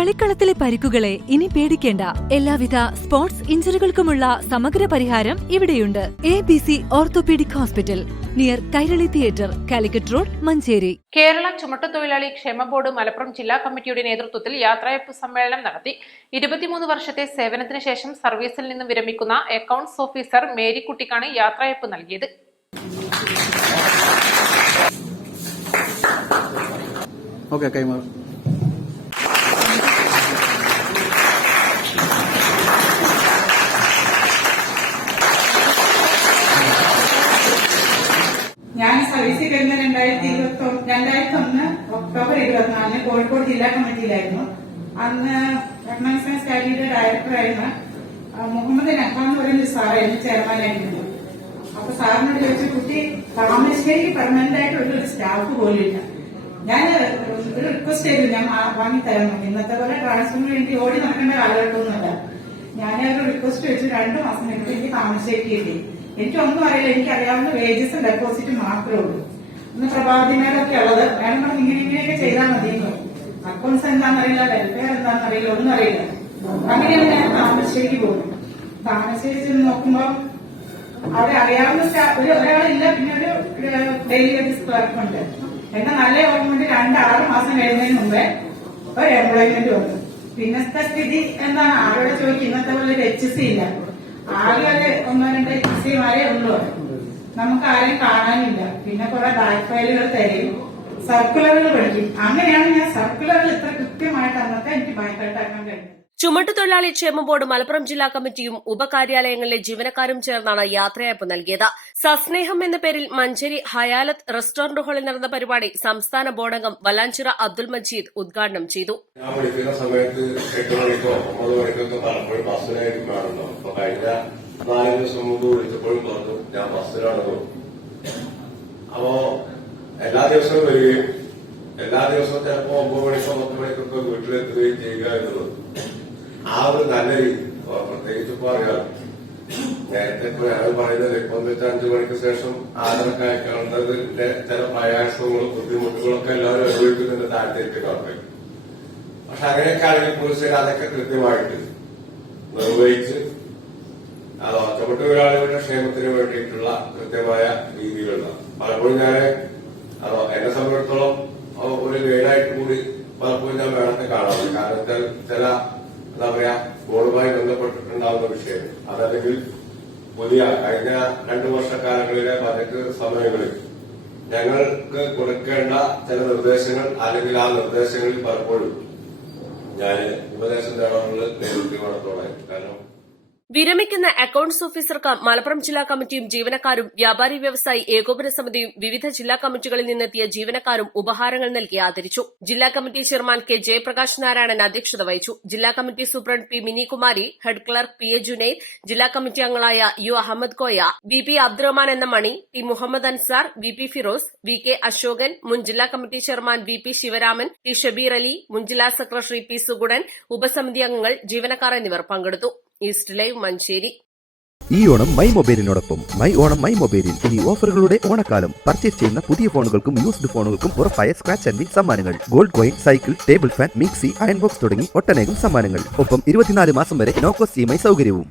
കളിക്കളത്തിലെ പരിക്കുകളെ ഇനി പേടിക്കേണ്ട. എല്ലാവിധ സ്പോർട്സ് ഇഞ്ചുറികൾക്കുമുള്ള സമഗ്ര പരിഹാരം ഇവിടെയുണ്ട്. A B C orthopaedic hospital near Kairali theatre Calicut road Manjeri. Kerala ചുമട്ടുതൊഴിലാളി ക്ഷേമ ബോർഡ് മലപ്പുറം ജില്ലാ കമ്മിറ്റിയുടെ നേതൃത്വത്തിൽ യാത്രയപ്പ് സമ്മേളനം നടത്തി. ഇരുപത്തിമൂന്ന് വർഷത്തെ സേവനത്തിന് ശേഷം സർവീസിൽ നിന്നും വിരമിക്കുന്ന അക്കൌണ്ട്സ് ഓഫീസർ മേരിക്കുട്ടിക്കാണ് യാത്രയപ്പ് നൽകിയത്. ഓക്കെ കൈമാറും. സർവീസിൽ വരുന്ന രണ്ടായിരത്തി ഇരുപത്തി രണ്ടായിരത്തി ഒന്ന് ഒക്ടോബർ ഇരുപത്തിനാലിന് കോഴിക്കോട് ജില്ലാ കമ്മിറ്റിയിലായിരുന്നു. അന്ന് എക്കണോമിക്സ് ആൻഡ് സ്റ്റഡിയുടെ ഡയറക്ടറായിരുന്ന മുഹമ്മദ് നഖാൻ എന്ന് പറയുന്ന സാറായിരുന്നു ചെയർമാനായിരുന്നു അപ്പൊ സാറിനോട് ചോദിച്ചു കുട്ടി താമരശ്ശേരിക്ക് പെർമനന്റ് ആയിട്ട് ഒരു സ്റ്റാഫ് പോലില്ല ഞാൻ ഒരു റിക്വസ്റ്റ് ചെയ്തു ഞാൻ വാ- വാങ്ങിത്തരണം ഇന്നത്തെ പോലെ ട്രാൻസ്ഫറിന് വേണ്ടി ഓടി നടക്കേണ്ട കാലഘട്ടമൊന്നുമല്ല. ഞാൻ ഒരു റിക്വസ്റ്റ് വെച്ച് രണ്ടു മാസം കഴിഞ്ഞിട്ട് എനിക്ക് താമരശ്ശേരിക്ക് കിട്ടി. എനിക്കൊന്നും അറിയില്ല. എനിക്ക് അറിയാവുന്ന വേജസും ഡെപ്പോസിറ്റും മാത്രമേ ഉള്ളൂ. ഇന്ന് പ്രഭാതി മേലൊക്കെ ഉള്ളത്. വേണം നമ്മൾ ഇങ്ങനെ ഇങ്ങനെയൊക്കെ ചെയ്താൽ മതിയെന്ന് അക്കൗണ്ട്സ് എന്താണെന്നറിയില്ല വെൽഫെയർ എന്താണെന്നറിയില്ല ഒന്നും അറിയില്ല. അങ്ങനെയാണ് ഞാൻ താമരശ്ശേരിക്ക് പോകുന്നത്. താമരശ്ശേരി ചെന്ന് നോക്കുമ്പോൾ അവിടെ അറിയാവുന്ന സ്റ്റാഫ് ഒരു ഒരാളില്ല പിന്നെ ഒരു ഡെയിലി ഓഫീസ് ക്ലർക്ക് ഉണ്ട്. എന്നാൽ നല്ല ഓർമ്മയുണ്ട്. രണ്ട് ആറ് മാസം കഴിയുന്നതിന് മുമ്പേ ഒരു എംപ്ലോയ്മെന്റ് വന്നു. പിന്നത്തെ സ്ഥിതി എന്താണ്? ആരോടെ ചോദിക്കും ഇന്നത്തെ പോലെ ഒരു എച്ച് സി ഇല്ല. ആകെ ഒരു ഒന്നോ രണ്ടോ എച്ച് സിമാരേ ഉള്ളൂ. നമുക്ക് ആരെയും കാണാനില്ല. പിന്നെ കുറെ ബാക്ക് ഫയലുകൾ തരും. സർക്കുലറുകൾ പഠിക്കും. അങ്ങനെയാണ് ഞാൻ സർക്കുലറിൽ ഇത്ര കൃത്യമായിട്ട് അന്നത്തെ എനിക്ക് ബാക്കായിട്ടാക്കാൻ കഴിഞ്ഞത്. ചുമട്ടുതൊഴിലാളി ക്ഷേമ ബോർഡ് മലപ്പുറം ജില്ലാ കമ്മിറ്റിയും ഉപകാര്യാലയങ്ങളിലെ ജീവനക്കാരും ചേർന്നാണ് യാത്രയയപ്പ് നൽകിയത്. സസ്നേഹം എന്ന പേരിൽ മഞ്ചേരി ഹയാലത്ത് റെസ്റ്റോറന്റ് ഹാളിൽ നടന്ന പരിപാടി സംസ്ഥാന ബോർഡംഗം വലാഞ്ചിറ അബ്ദുൽ മജീദ് ഉദ്ഘാടനം ചെയ്തു. എല്ലാ ദിവസവും വരികയും എല്ലാ ദിവസവും ചിലപ്പോ ഒമ്പത് മണിക്കോ പത്ത് മണിക്കൊക്കെ വീട്ടിലെത്തുകയും ചെയ്യുക എന്നുള്ളത് ആ ഒരു നല്ല രീതി. പ്രത്യേകിച്ച് ഇപ്പൊ അറിയാം. നേരത്തെ ഇപ്പൊ ഞങ്ങൾ പറയുന്നത് ഇപ്പൊ അഞ്ചു മണിക്ക് ശേഷം ആധാരൊക്കെ അയക്കേണ്ടതിന്റെ ചില പ്രയാസങ്ങളും ബുദ്ധിമുട്ടുകളൊക്കെ എല്ലാവരും അനുഭവിക്കുന്നുണ്ട് താല്പര്യത്തിനൊക്കെ പക്ഷെ അങ്ങനെയൊക്കെ ആണെങ്കിൽ പോലീസുകാർ അതൊക്കെ കൃത്യമായിട്ട് നിർവഹിച്ച് അത് ഒറ്റപ്പെട്ട ഒരാളുടെ ക്ഷേമത്തിന് വേണ്ടിയിട്ടുള്ള കൃത്യമായ രീതികളുണ്ട് പലപ്പോഴും ഞാൻ അതോ എന്നെ സംബന്ധിച്ചിടത്തോളം ഒരു ഗൈഡായിട്ട് കൂടി പലപ്പോഴും ഞാൻ വേണമെന്ന് കാണാറുണ്ട്. കാരണം ചില എന്താ പറയാ ബോർഡുമായി ബന്ധപ്പെട്ടിട്ടുണ്ടാവുന്ന വിഷയം. അതല്ലെങ്കിൽ പുതിയ കഴിഞ്ഞ രണ്ടു വർഷക്കാലങ്ങളിലെ ബജറ്റ് സമയങ്ങളിൽ ഞങ്ങൾക്ക് കൊടുക്കേണ്ട ചില നിർദ്ദേശങ്ങൾ അല്ലെങ്കിൽ ആ നിർദ്ദേശങ്ങളിൽ പലപ്പോഴും ഞാൻ ഉപദേശം തേടാനുള്ള നേതൃത്വ വേണത്തോടെ. കാരണം വിരമിക്കുന്ന അക്കൌണ്ട്സ് ഓഫീസർക്ക് മലപ്പുറം ജില്ലാ കമ്മിറ്റിയും ജീവനക്കാരും വ്യാപാരി വ്യവസായി ഏകോപന സമിതിയും വിവിധ ജില്ലാ കമ്മിറ്റികളിൽ നിന്നെത്തിയ ജീവനക്കാരും ഉപഹാരങ്ങൾ നൽകി ആദരിച്ചു. ജില്ലാ committee chairman K Jayaprakash Narayanan അധ്യക്ഷത വഹിച്ചു. ജില്ലാ committee superintendent P Minikumari head clerk P A Junaid ജില്ലാ കമ്മിറ്റി അംഗങ്ങളായ U Ahammed Koya V P Abdurahman എന്ന Mani T Muhammed Ansar V P Firoz V K Ashokan മുൻ ജില്ലാ committee chairman V P Sivaraman T Shabeer Ali മുൻ ജില്ലാ secretary P Sugunan ഉപസമിതി അംഗങ്ങൾ ജീവനക്കാർ എന്നിവർ പങ്കെടുത്തു. East live Manjeri. ഈ ഓണം മൈ മൊബൈലിനോടൊപ്പം മൈ ഓണം മൈ മൊബൈലിൽ ഇനി ഓഫറുകളുടെ ഓണക്കാലം. പർച്ചേസ് ചെയ്യുന്ന പുതിയ ഫോണുകൾക്കും യൂസ്ഡ് ഫോണുകൾക്കും ഉറപ്പായ സ്ക്രാച്ച് ആൻഡ് വിൻ സമ്മാനങ്ങൾ. Gold coin cycle table fan mixie iron box തുടങ്ങി ഒട്ടനേകം സമ്മാനങ്ങൾ. ഒപ്പം ഇരുപത്തിനാല് മാസം വരെ നോക്കോസ് ഇ എം സൗകര്യവും.